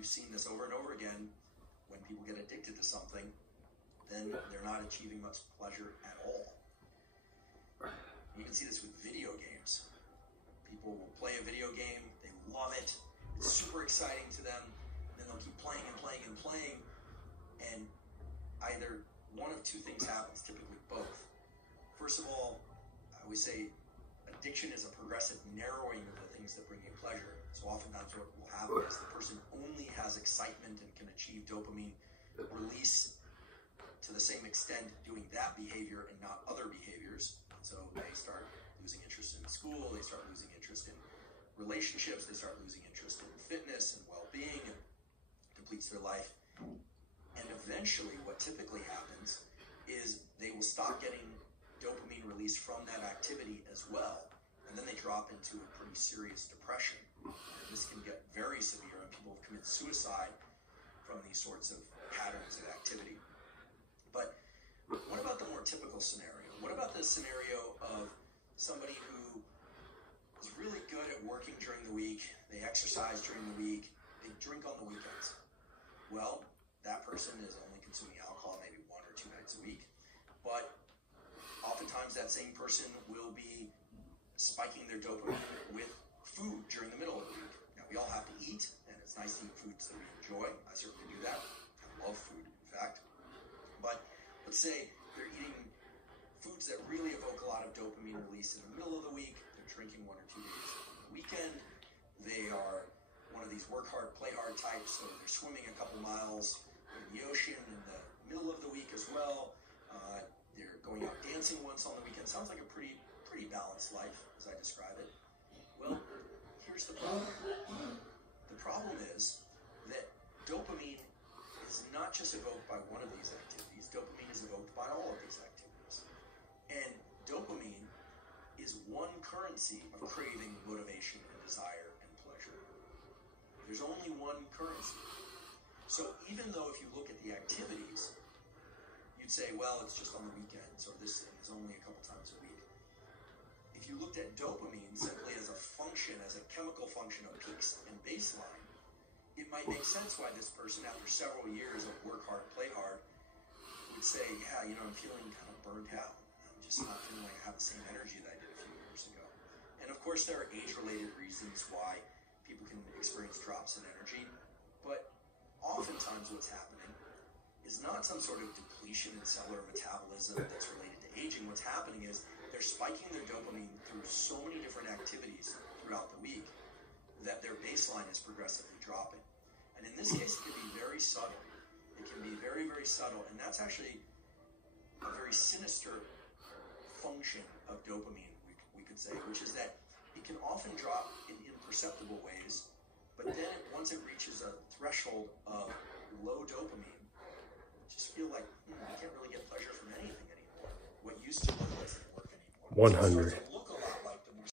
we've seen this over and over again, when people get addicted to something, then they're not achieving much pleasure at all. You can see this with video games. People will play a video game, they love it, it's super exciting to them, and then they'll keep playing and playing and playing, and either one of two things happens, typically both. First of all, I always say addiction is a progressive narrowing of the things that bring you pleasure. So oftentimes what will happen is the person only has excitement and can achieve dopamine release to the same extent doing that behavior and not other behaviors. So they start losing interest in school, they start losing interest in relationships, they start losing interest in fitness and well-being, and completes their life. And eventually what typically happens is they will stop getting dopamine release from that activity as well. And then they drop into a pretty serious depression. And this can get very severe, and people commit suicide from these sorts of patterns of activity. But what about the more typical scenario? What about the scenario of somebody who is really good at working during the week, they exercise during the week, they drink on the weekends? Well, that person is only consuming alcohol maybe 1 or 2 nights a week. But oftentimes that same person will be spiking their dopamine with food during the middle of the week. Now, we all have to eat, and it's nice to eat foods that we enjoy. I certainly do that. I love food, in fact. But let's say they're eating foods that really evoke a lot of dopamine release in the middle of the week. They're drinking 1 or 2 days on the weekend. They are one of these work hard, play hard types, so they're swimming a couple miles in the ocean in the middle of the week as well. They're going out dancing once on the weekend. Sounds like a pretty balanced life, as I describe it. Well, here's the problem. The problem is that dopamine is not just evoked by one of these activities. Dopamine is evoked by all of these activities. And dopamine is one currency of craving, motivation, and desire and pleasure. There's only one currency. So even though if you look at the activities, you'd say, well, it's just on the weekends, or this thing is only a couple times a week. If you looked at dopamine simply as a function, as a chemical function of peaks and baseline, it might make sense why this person, after several years of work hard, play hard, would say, yeah, I'm feeling kind of burnt out. I'm just not feeling like I have the same energy that I did a few years ago. And of course, there are age-related reasons why people can experience drops in energy, but oftentimes what's happening is not some sort of depletion in cellular metabolism that's related to aging. What's happening is they're spiking their dopamine through so many different activities throughout the week that their baseline is progressively dropping. And in this case, it can be very subtle. It can be very, very subtle, and that's actually a very sinister function of dopamine, we could say, which is that it can often drop in imperceptible ways, but then once it reaches a threshold of low dopamine, just feel like I can't really get pleasure from anything anymore. What used to work doesn't work anymore. 100.